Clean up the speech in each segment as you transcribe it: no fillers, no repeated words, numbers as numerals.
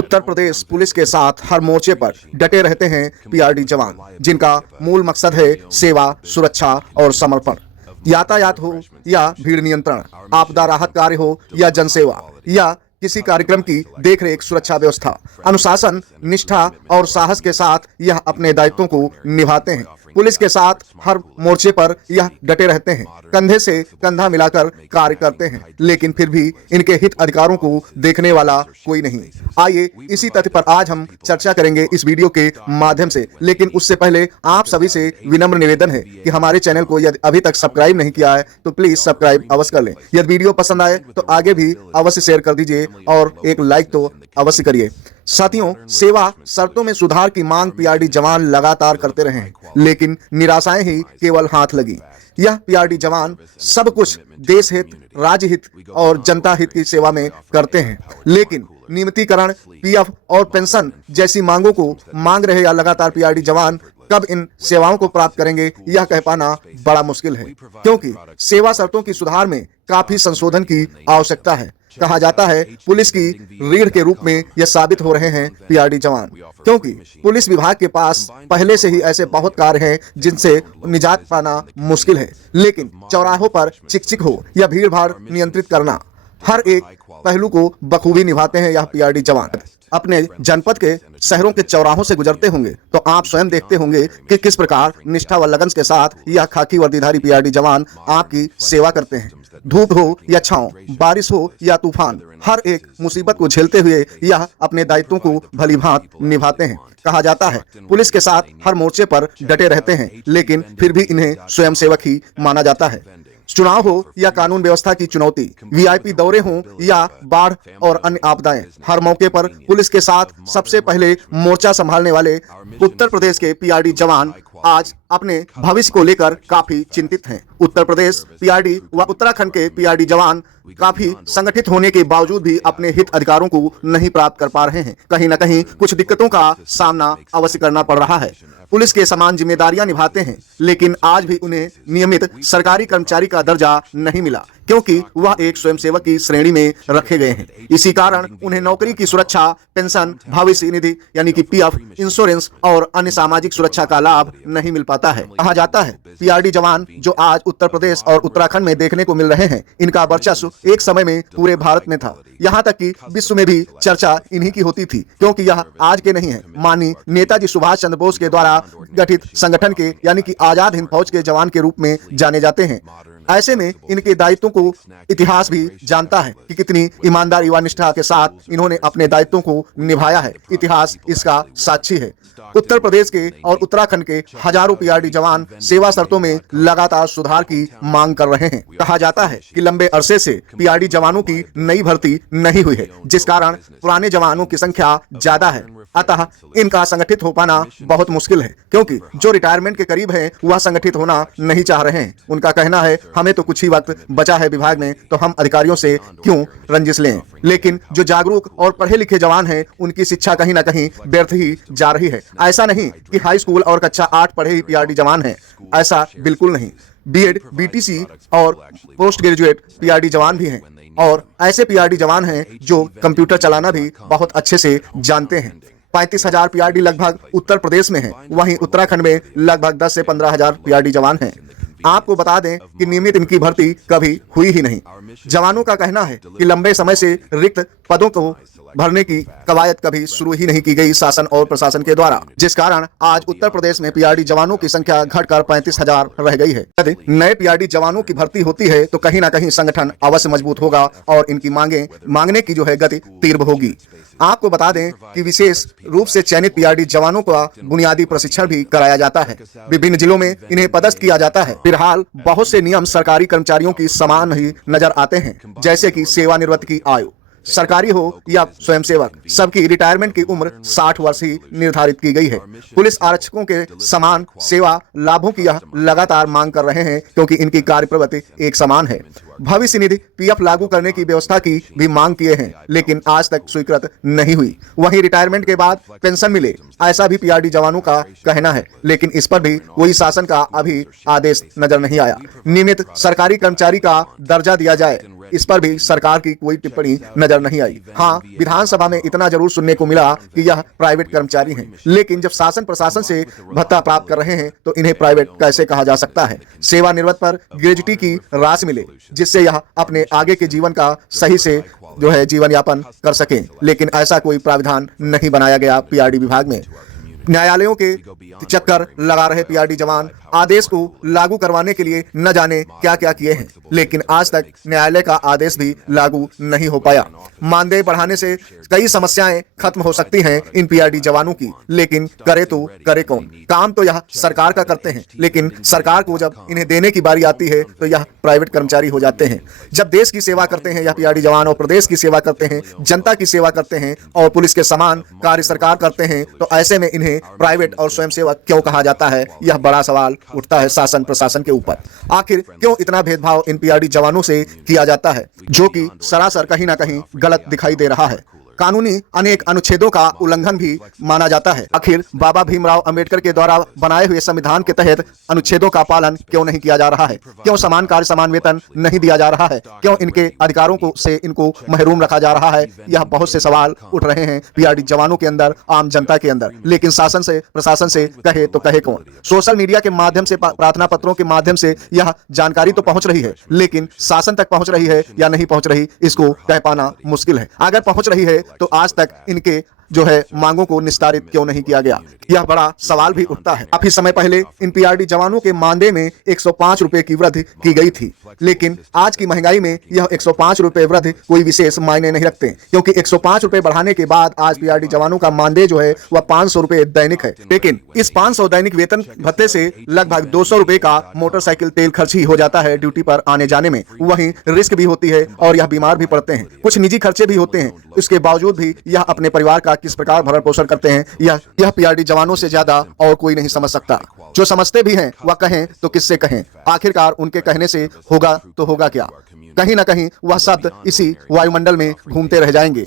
Uttar Pradesh police के साथ हर मोर्चे पर डटे रहते हैं पीआरडी जवान, जिनका मूल मकसद है सेवा, सुरक्षा और समर्पण। यातायात हो या भीड़ नियंत्रण, आपदा राहत कार्य हो या जनसेवा या किसी कार्यक्रम की देखरेख, सुरक्षा व्यवस्था, अनुशासन, निष्ठा और साहस के साथ यह अपने दायित्वों को निभाते हैं। पुलिस के साथ हर मोर्चे पर यह डटे रहते हैं, कंधे से कंधा मिलाकर कार्य करते हैं, लेकिन फिर भी इनके हित अधिकारों को देखने वाला कोई नहीं। आइए इसी तथ्य पर आज हम चर्चा करेंगे इस वीडियो के माध्यम से। लेकिन उससे पहले आप सभी से विनम्र निवेदन है कि हमारे चैनल को यदि अभी तक सब्सक्राइब नहीं किया है तो प्लीज सब्सक्राइब अवश्य कर लें। यदि वीडियो पसंद आए तो आगे भी अवश्य शेयर कर दीजिए और एक लाइक तो अवश्य करिए। साथियों, सेवा शर्तों में सुधार की मांग पीआरडी जवान लगातार करते रहे हैं, लेकिन निराशाएं ही केवल हाथ लगी। यह पीआरडी जवान सब कुछ देश हित, राज्य हित और जनता हित की सेवा में करते हैं, लेकिन नियमितीकरण, पीएफ और पेंशन जैसी मांगों को मांग रहे या लगातार पीआरडी जवान कब इन सेवाओं को प्राप्त करेंगे यह कह पाना बड़ा मुश्किल है, क्योंकि सेवा शर्तों की सुधार में काफी संशोधन की आवश्यकता है। कहा जाता है पुलिस की रीढ़ के रूप में यह साबित हो रहे हैं पीआरडी जवान, क्योंकि पुलिस विभाग के पास पहले से ही ऐसे बहुत कार्य हैं जिनसे निजात पाना मुश्किल है, लेकिन चौराहों पर चिक हो या भीड़ भाड़ नियंत्रित करना, हर एक पहलू को बखूबी निभाते हैं यह पीआरडी जवान। अपने जनपद के शहरों के चौराहों से गुजरते होंगे तो आप स्वयं देखते होंगे कि किस प्रकार निष्ठा व लगन के साथ यह खाकी वर्दीधारी पीआरडी जवान आपकी सेवा करते हैं। धूप हो या छांव, बारिश हो या तूफान, हर एक मुसीबत को झेलते हुए यह अपने दायित्वों को भलीभांत निभाते हैं। कहा जाता है पुलिस के साथ हर मोर्चे पर डटे रहते हैं, लेकिन फिर भी इन्हें स्वयंसेवक ही माना जाता है। चुनाव हो या कानून व्यवस्था की चुनौती, वीआईपी दौरे हों या बाढ़ और अन्य आपदाएं, हर मौके पर पुलिस के साथ सबसे पहले मोर्चा संभालने वाले उत्तर प्रदेश के पीआरडी जवान आज अपने भविष्य को लेकर काफी चिंतित हैं। उत्तर प्रदेश पीआरडी व उत्तराखंड के पीआरडी जवान काफी संगठित होने के बावजूद भी अपने हित अधिकारों को नहीं प्राप्त कर पा रहे हैं। कहीं न कहीं कुछ दिक्कतों का सामना अवश्य करना पड़ रहा है। पुलिस के समान जिम्मेदारियां निभाते हैं, लेकिन आज भी उन्हें नियमित सरकारी कर्मचारी का दर्जा नहीं मिला, क्योंकि वह एक स्वयंसेवक की श्रेणी में रखे गए हैं। इसी कारण उन्हें नौकरी की सुरक्षा, पेंशन, भविष्य निधि यानी कि पीएफ, इंश्योरेंस और अन्य सामाजिक सुरक्षा का लाभ नहीं मिल पाता है। कहा जाता है पीआरडी जवान जो आज उत्तर प्रदेश और उत्तराखंड में देखने को मिल रहे हैं, इनका वर्चस्व एक समय में पूरे भारत में था। यहाँ तक कि विश्व में भी चर्चा इन्हीं की होती थी, क्योंकि यह आज के नहीं है। माननीय नेताजी सुभाष चंद्र बोस के द्वारा गठित संगठन के यानी कि आजाद हिंद फौज के जवान के रूप में जाने जाते हैं। ऐसे में इनके दायित्वों को इतिहास भी जानता है कि कितनी ईमानदारी व निष्ठा के साथ इन्होंने अपने दायित्वों को निभाया है। इतिहास इसका साक्षी है। उत्तर प्रदेश के और उत्तराखंड के हजारों पीआरडी जवान सेवा शर्तों में लगातार सुधार की मांग कर रहे हैं। कहा जाता है कि लंबे अरसे से पीआरडी जवानों की नई भर्ती नहीं हुई है, जिस कारण पुराने जवानों की संख्या ज्यादा है। अतः इनका संगठित हो पाना बहुत मुश्किल है, क्योंकि जो रिटायरमेंट के करीब हैं वह संगठित होना नहीं चाह रहे हैं। उनका कहना है हमें तो कुछ ही वक्त बचा है विभाग में, तो हम अधिकारियों से क्यों रंजिश लें। लेकिन जो जागरूक और पढ़े लिखे जवान हैं उनकी शिक्षा कहीं ना कहीं व्यर्थ ही जा रही है। ऐसा नहीं कि हाई स्कूल और कक्षा 8 पढ़े ही पीआरडी जवान हैं, ऐसा बिल्कुल नहीं। बीएड, बीटीसी और पोस्ट ग्रेजुएट पीआरडी जवान भी हैं, और ऐसे पीआरडी जवान हैं जो कंप्यूटर चलाना भी बहुत अच्छे से जानते हैं। 35,000 पीआरडी लगभग उत्तर प्रदेश में हैं, वहीं उत्तराखंड में लगभग 10 से 15,000 पीआरडी जवान हैं। आपको बता दें कि नियमित इनकी भर्ती कभी हुई ही नहीं। जवानों का कहना है कि लंबे समय से रिक्त पदों को भरने की कवायद कभी शुरू ही नहीं की गई शासन और प्रशासन के द्वारा, जिस कारण आज उत्तर प्रदेश में पीआरडी जवानों की संख्या घटकर 35,000 रह गई है। यदि नए पीआरडी जवानों की भर्ती होती है तो कहीं ना कहीं संगठन अवश्य मजबूत होगा और इनकी मांगने की जो है गति तीव्र होगी। आपको बता दें कि विशेष रूप से चयनित पीआरडी जवानों का बुनियादी प्रशिक्षण भी कराया जाता है। विभिन्न जिलों में इन्हें पदस्थ किया जाता है। फिलहाल बहुत से नियम सरकारी कर्मचारियों की समान ही नजर आते हैं, जैसे कि सेवानिवृत्ति की आयु, सरकारी हो या स्वयंसेवक, सबकी रिटायरमेंट की उम्र 60 वर्ष ही निर्धारित की गई है। पुलिस आरक्षकों के समान सेवा लाभों की यह लगातार मांग कर रहे हैं, क्योंकि इनकी कार्य प्रवृत्ति एक समान है। भविष्य निधि पीएफ लागू करने की व्यवस्था की भी मांग किए हैं, लेकिन आज तक स्वीकृत नहीं हुई। वहीं रिटायरमेंट के बाद पेंशन मिले, ऐसा भी पीआरडी जवानों का कहना है, लेकिन इस पर भी कोई शासन का अभी आदेश नजर नहीं आया। नियमित सरकारी कर्मचारी का दर्जा दिया जाए, इस पर भी सरकार की कोई टिप्पणी नजर नजर नहीं आई। हाँ, विधानसभा में इतना जरूर सुनने को मिला कि यह प्राइवेट कर्मचारी हैं, लेकिन जब शासन प्रशासन से भत्ता प्राप्त कर रहे हैं तो इन्हें प्राइवेट कैसे कहा जा सकता है। सेवानिवृत्त पर ग्रेजुटी की राशि मिले जिससे यह अपने आगे के जीवन का सही से जीवन यापन कर सकें, लेकिन ऐसा कोई प्राविधान नहीं बनाया गया पीआरडी विभाग में। न्यायालयों के चक्कर लगा रहे पीआरडी जवान आदेश को लागू करवाने के लिए न जाने क्या क्या किए हैं, लेकिन आज तक न्यायालय का आदेश भी लागू नहीं हो पाया। मानदेय बढ़ाने से कई समस्याएं खत्म हो सकती हैं इन पीआरडी जवानों की, लेकिन करे तो करे कौन। काम तो यह सरकार का करते हैं, लेकिन सरकार को जब इन्हें देने की बारी आती है तो यह प्राइवेट कर्मचारी हो जाते हैं। जब देश की सेवा करते हैं यह पीआरडी जवान और प्रदेश की सेवा करते हैं, जनता की सेवा करते हैं और पुलिस के समान कार्य सरकार करते हैं, तो ऐसे में इन्हें प्राइवेट और स्वयंसेवक क्यों कहा जाता है, यह बड़ा सवाल उठता है शासन प्रशासन के ऊपर। आखिर क्यों इतना भेदभाव इन पीआरडी जवानों से किया जाता है, जो कि सरासर कहीं ना कहीं गलत दिखाई दे रहा है। कानूनी अनेक अनुच्छेदों का उल्लंघन भी माना जाता है। आखिर बाबा भीमराव अंबेडकर के द्वारा बनाए हुए संविधान के तहत अनुच्छेदों का पालन क्यों नहीं किया जा रहा है? क्यों समान कार्य समान वेतन नहीं दिया जा रहा है? क्यों इनके अधिकारों को से इनको महरूम रखा जा रहा है? यह बहुत से सवाल उठ रहे हैं पीआरडी जवानों के अंदर, आम जनता के अंदर, लेकिन शासन से प्रशासन से कहे तो कहे कौन। सोशल मीडिया के माध्यम से, प्रार्थना पत्रों के माध्यम से यह जानकारी तो पहुंच रही है, लेकिन शासन तक पहुंच रही है या नहीं पहुंच रही, इसको कह पाना मुश्किल है। अगर पहुंच रही है तो आज तक इनके मांगों को निस्तारित क्यों नहीं किया गया, यह बड़ा सवाल भी उठता है। काफी समय पहले इन पीआरडी जवानों के मानदेय में 105 रुपए की वृद्धि की गई थी, लेकिन आज की महंगाई में यह 105 रुपए वृद्धि कोई विशेष मायने नहीं रखते, क्योंकि 105 रुपए बढ़ाने के बाद आज पीआरडी जवानों का मानदेय वह 500 रुपए दैनिक है। लेकिन इस 500 दैनिक वेतन भत्ते से लगभग 200 रुपए का मोटरसाइकिल तेल खर्च ही हो जाता है ड्यूटी पर आने जाने में। वहीं रिस्क भी होती है और यह बीमार भी पड़ते हैं, कुछ निजी खर्चे भी होते हैं। इसके बावजूद भी यह अपने परिवार का किस प्रकार भरण पोषण करते हैं, यह पीआरडी जवानों से ज्यादा और कोई नहीं समझ सकता। जो समझते भी हैं वह कहें तो किससे कहें, आखिरकार उनके कहने से होगा तो होगा क्या। कहीं ना कहीं वह शब्द इसी वायुमंडल में घूमते रह जाएंगे।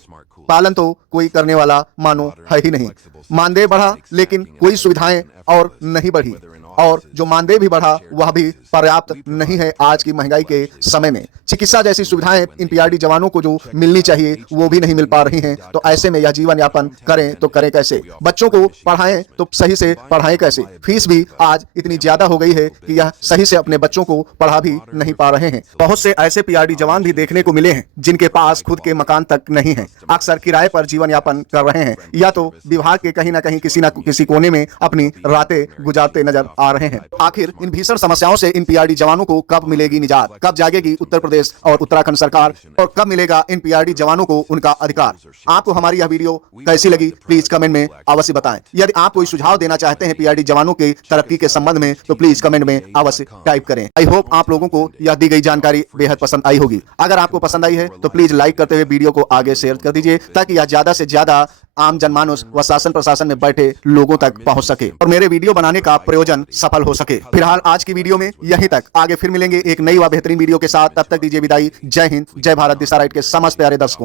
पालन तो कोई करने वाला मानो है ही नहीं। मानदेय बढ़ा लेकिन कोई सुविधाएं और नहीं बढ़ी, और जो मानदेय भी बढ़ा वह भी पर्याप्त नहीं है आज की महंगाई के समय में। चिकित्सा जैसी सुविधाएं इन पीआरडी जवानों को जो मिलनी चाहिए वो भी नहीं मिल पा रही हैं, तो ऐसे में यह जीवन यापन करें तो करें कैसे? बच्चों को पढ़ाएं तो सही से पढ़ाएं कैसे? फीस भी आज इतनी ज्यादा हो गई है कि यह सही से अपने बच्चों को पढ़ा भी नहीं पा रहे हैं। बहुत से ऐसे पीआरडी जवान भी देखने को मिले हैं जिनके पास खुद के मकान तक नहीं है, अक्सर किराए पर जीवन यापन कर रहे हैं, या तो विभाग के कहीं ना कहीं किसी कोने में अपनी रातें गुजारते नजर आ रहे हैं। आखिर इन भीषण समस्याओं से इन पीआरडी जवानों को कब मिलेगी निजात? कब जागेगी उत्तर प्रदेश और उत्तराखंड सरकार, और कब मिलेगा इन पीआरडी जवानों को उनका अधिकार? आपको हमारी यह वीडियो कैसी लगी प्लीज कमेंट में अवश्य बताएं। यदि आप कोई सुझाव देना चाहते हैं पीआरडी जवानों की तरक्की के संबंध में तो प्लीज कमेंट में अवश्य टाइप करें। आई होप आप लोगों को यह दी गई जानकारी बेहद पसंद आई होगी। अगर आपको पसंद आई है तो प्लीज लाइक करते हुए वीडियो को आगे शेयर कर दीजिए, ताकि यह ज्यादा से ज्यादा आम जनमानस व शासन प्रशासन में बैठे लोगों तक पहुंच सके और मेरे वीडियो बनाने का प्रयोजन सफल हो सके। फिलहाल आज की वीडियो में यहीं तक, आगे फिर मिलेंगे एक नई व बेहतरीन वीडियो के साथ। तब तक दीजिए विदाई। जय हिंद, जय भारत। दिशा राइट के समस्त प्यारे दर्शकों।